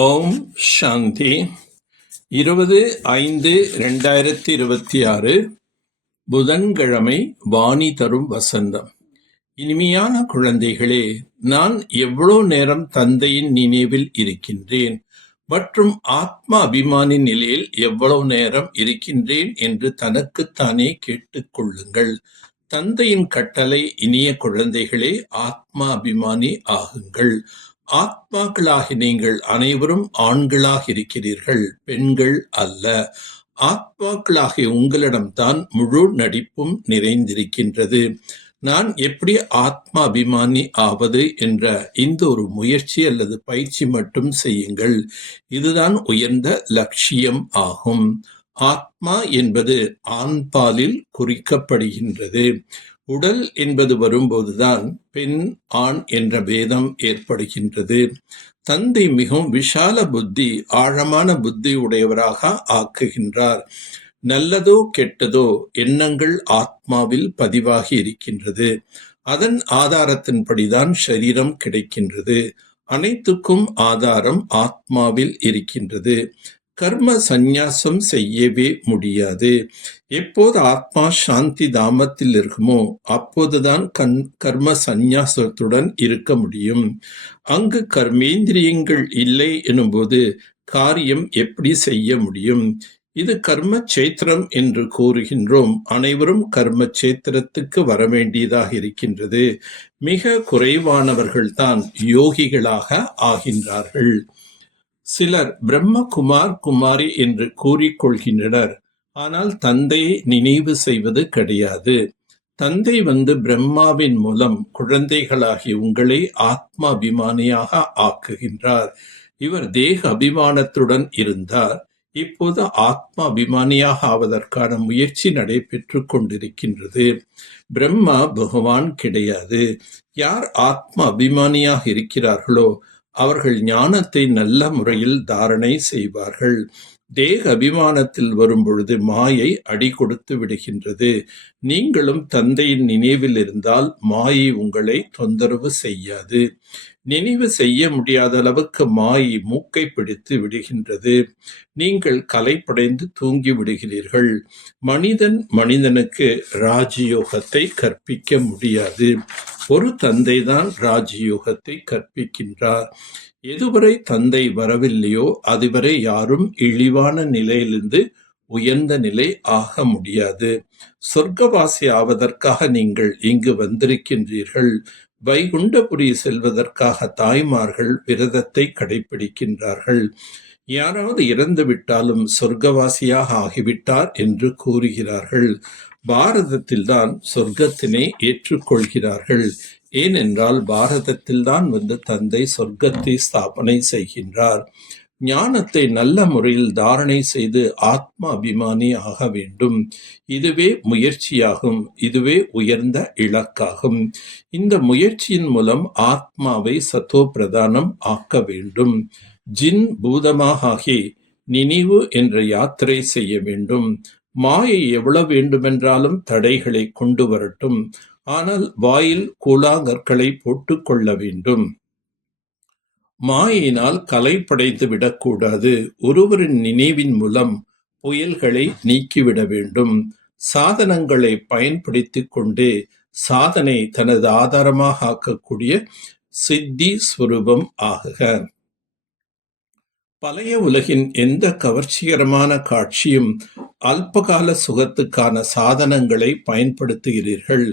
ஓம் சாந்தி 20/5/2026 புதன்கிழமை. வாணி தரும் வசந்தம். இனிமையான குழந்தைகளே, நான் எவ்வளவு நேரம் தந்தையின் நினைவில் இருக்கின்றேன் மற்றும் ஆத்மா அபிமானி நிலையில் எவ்வளவு நேரம் இருக்கின்றேன் என்று தனக்குத்தானே கேட்டுக்கொள்ளுங்கள். தந்தையின் கட்டளை, இனிய குழந்தைகளே, ஆத்மா அபிமானி ஆகுங்கள். ஆத்மாக்களாகி நீங்கள் அனைவரும் ஆண்களாக இருக்கிறீர்கள், பெண்கள் அல்ல. ஆத்மாக்களாகிய உங்களிடம்தான் முழு நடிப்பும் நிறைந்திருக்கின்றது. நான் எப்படி ஆத்மா அபிமானி ஆவது என்ற இந்த ஒரு முயற்சி அல்லது பயிற்சி மட்டும் செய்யுங்கள். இதுதான் உயர்ந்த லட்சியம் ஆகும். ஆத்மா என்பது ஆண்பாலில் குறிக்கப்படுகின்றது. உடல் என்பது வரும்போதுதான் பெண் ஆண் என்ற பேதம் ஏற்படுகின்றது. தந்தை மிகவும் விஷால புத்தி, ஆழமான புத்தி உடையவராக ஆக்குகின்றார். நல்லதோ கெட்டதோ எண்ணங்கள் ஆத்மாவில் பதிவாகி இருக்கின்றது. அதன் ஆதாரத்தின்படிதான் சரீரம் கிடைக்கின்றது. அனைத்துக்கும் ஆதாரம் ஆத்மாவில் இருக்கின்றது. கர்ம சந்நியாசம் செய்யவே முடியாது. எப்போது ஆத்மா சாந்தி தாமத்தில் இருக்குமோ அப்போதுதான் கர்ம சந்நியாசத்துடன் இருக்க முடியும். அங்கு கர்மேந்திரியங்கள் இல்லை எனும்போது காரியம் எப்படி செய்ய முடியும்? இது கர்ம சேத்திரம் என்று கூறுகின்றோம். அனைவரும் கர்ம சேத்திரத்துக்கு வர வேண்டியதாக இருக்கின்றது. மிக குறைவானவர்கள்தான் யோகிகளாக ஆகின்றார்கள். சிலர் பிரம்மகுமார் குமாரி என்று கூறிக்கொள்கின்றனர். ஆனால் தந்தையை நினைவு செய்வது கிடையாது. தந்தை பிரம்மாவின் மூலம் குழந்தைகளாகி உங்களை ஆத்மா அபிமானியாக ஆக்குகின்றார். இவர் தேக அபிமானத்துடன் இருந்தார். இப்போது ஆத்மா அபிமானியாக ஆவதற்கான முயற்சி நடைபெற்று கொண்டிருக்கின்றது. பிரம்மா பகவான் கிடையாது. யார் ஆத்மா அபிமானியாக இருக்கிறார்களோ அவர்கள் ஞானத்தை நல்ல முறையில் தாரணை செய்வார்கள். தேக அபிமானத்தில் வரும்பொழுது மாயை அடி கொடுத்து விடுகின்றது. நீங்களும் தந்தையின் நினைவில் இருந்தால் மாயை உங்களை தொந்தரவு செய்யாது. நினைவு செய்ய முடியாத அளவுக்கு மாயை மூக்கை பிடித்து விடுகின்றது. நீங்கள் கலைப்படைந்து தூங்கி விடுகிறீர்கள். மனிதனுக்கு ராஜயோகத்தை கற்பிக்க முடியாது. ஒரு தந்தைதான் ராஜயோகத்தை கற்பிக்கின்றார். எதுவரை தந்தை வரவில்லையோ அதுவரை யாரும் இழிவான நிலையிலிருந்து உயர்ந்த நிலை ஆக முடியாது. சொர்க்கவாசி ஆவதற்காக நீங்கள் இங்கு வந்திருக்கின்றீர்கள். வைகுண்டபுரி செல்வதற்காக தாய்மார்கள் விரதத்தை கடைபிடிக்கின்றார்கள். யாராவது இறந்து விட்டாலும் சொர்க்கவாசியாக ஆகிவிட்டார் என்று கூறுகிறார்கள். பாரதத்தில்தான் சொர்க்கத்தினை ஏற்றுக்கொள்கிறார்கள். ஏனென்றால் பாரதத்தில்தான் தந்தை சொர்க்கத்தை ஸ்தாபனை செய்கின்றார். ஞானத்தை நல்ல முறையில் தாரணை செய்து ஆத்மா அபிமானி ஆக வேண்டும். இதுவே முயற்சியாகும். இதுவே உயர்ந்த இலக்காகும். இந்த முயற்சியின் மூலம் ஆத்மாவை சத்தோ பிரதானம் ஆக்க வேண்டும். ஜின் பூதமாகி நினைவு என்ற யாத்திரை செய்ய வேண்டும். மாயை எவ்வளவு வேண்டுமென்றாலும் தடைகளை கொண்டு வரட்டும். ஆனால் வாயில் கூழாங்கற்களை போட்டுக் கொள்ள வேண்டும். மாயினால் கலைப்படைந்து விடக்கூடாது. ஒருவரின் நினைவின் மூலம் புயல்களை நீக்கிவிட வேண்டும். சாதனங்களை பயன்படுத்திக் கொண்டே சாதனை தனது ஆதாரமாக ஆக்கக்கூடிய சித்தி ஸ்வரூபம் ஆகுக. பழைய உலகின் எந்த கவர்ச்சிகரமான காட்சியும் அல்பகால சுகத்துக்கான சாதனங்களை பயன்படுத்துகிறீர்கள்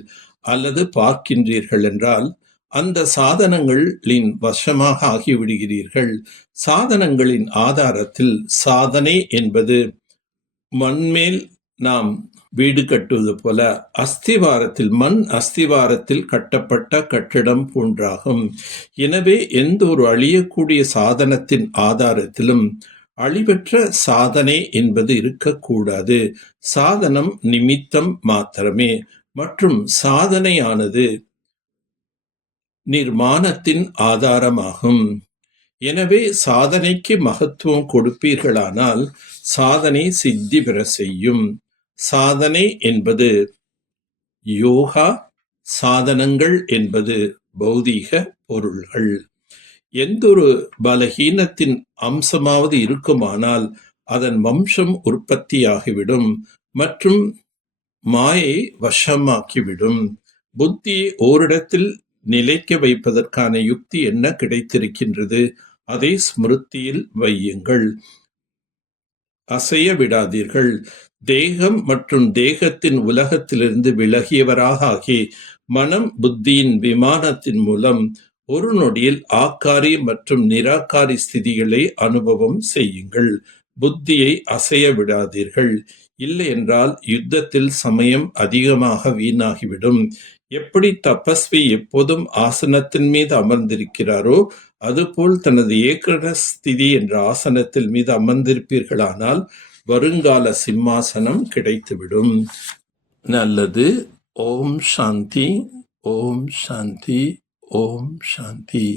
அல்லது பார்க்கின்றீர்கள் என்றால் அந்த சாதனங்களின் வசமாக ஆகிவிடுகிறீர்கள். சாதனங்களின் ஆதாரத்தில் சாதனை என்பது மண்மேல் நாம் வீடு கட்டுவது போல மண் அஸ்திவாரத்தில் கட்டப்பட்ட கட்டிடம் போன்றாகும். எனவே எந்த ஒரு அழியக்கூடிய சாதனத்தின் ஆதாரத்திலும் அழிவற்ற சாதனை என்பது இருக்கக்கூடாது. சாதனம் நிமித்தம் மாத்திரமே. மற்றும் சாதனையானது நிர்மாணத்தின் ஆதாரமாகும். எனவே சாதனைக்கு மகத்துவம் கொடுப்பீர்களானால் சாதனை சித்தி பெற செய்யும். சாதனை என்பது யோகா, சாதனங்கள் என்பது பௌதீக பொருள்கள். எந்தொரு பலகீனத்தின் அம்சமாவது இருக்குமானால் அதன் வம்சம் உற்பத்தியாகிவிடும் மற்றும் மாயை வசமாக்கிவிடும். புத்தியை ஓரிடத்தில் நிலைக்க வைப்பதற்கான யுக்தி என்ன கிடைத்திருக்கின்றது? அதை ஸ்மிருதியில் வையுங்கள், அசைய விடாதீர்கள். தேகம் மற்றும் தேகத்தின் உலகத்திலிருந்து விலகியவராக ஆகி மனம் புத்தியின் விமானத்தின் மூலம் ஒரு நொடியில் ஆக்காரி மற்றும் நிராகாரி ஸ்திதிகளை அனுபவம் செய்யுங்கள். புத்தியை அசைய விடாதீர்கள். இல்லை என்றால் யுத்தத்தில் சமயம் அதிகமாக வீணாகிவிடும். எப்படி தபஸ்வி எப்போதும் ஆசனத்தின் மீது அமர்ந்திருக்கிறாரோ அதுபோல் தனது ஏகர ஸ்திதி என்ற ஆசனத்தில் மீது அமர்ந்திருப்பீர்களானால் வருங்கால சிம்மாசனம் கிடைத்துவிடும். நல்லது. ஓம் சாந்தி, ஓம் சாந்தி, ஓம் சாந்தி.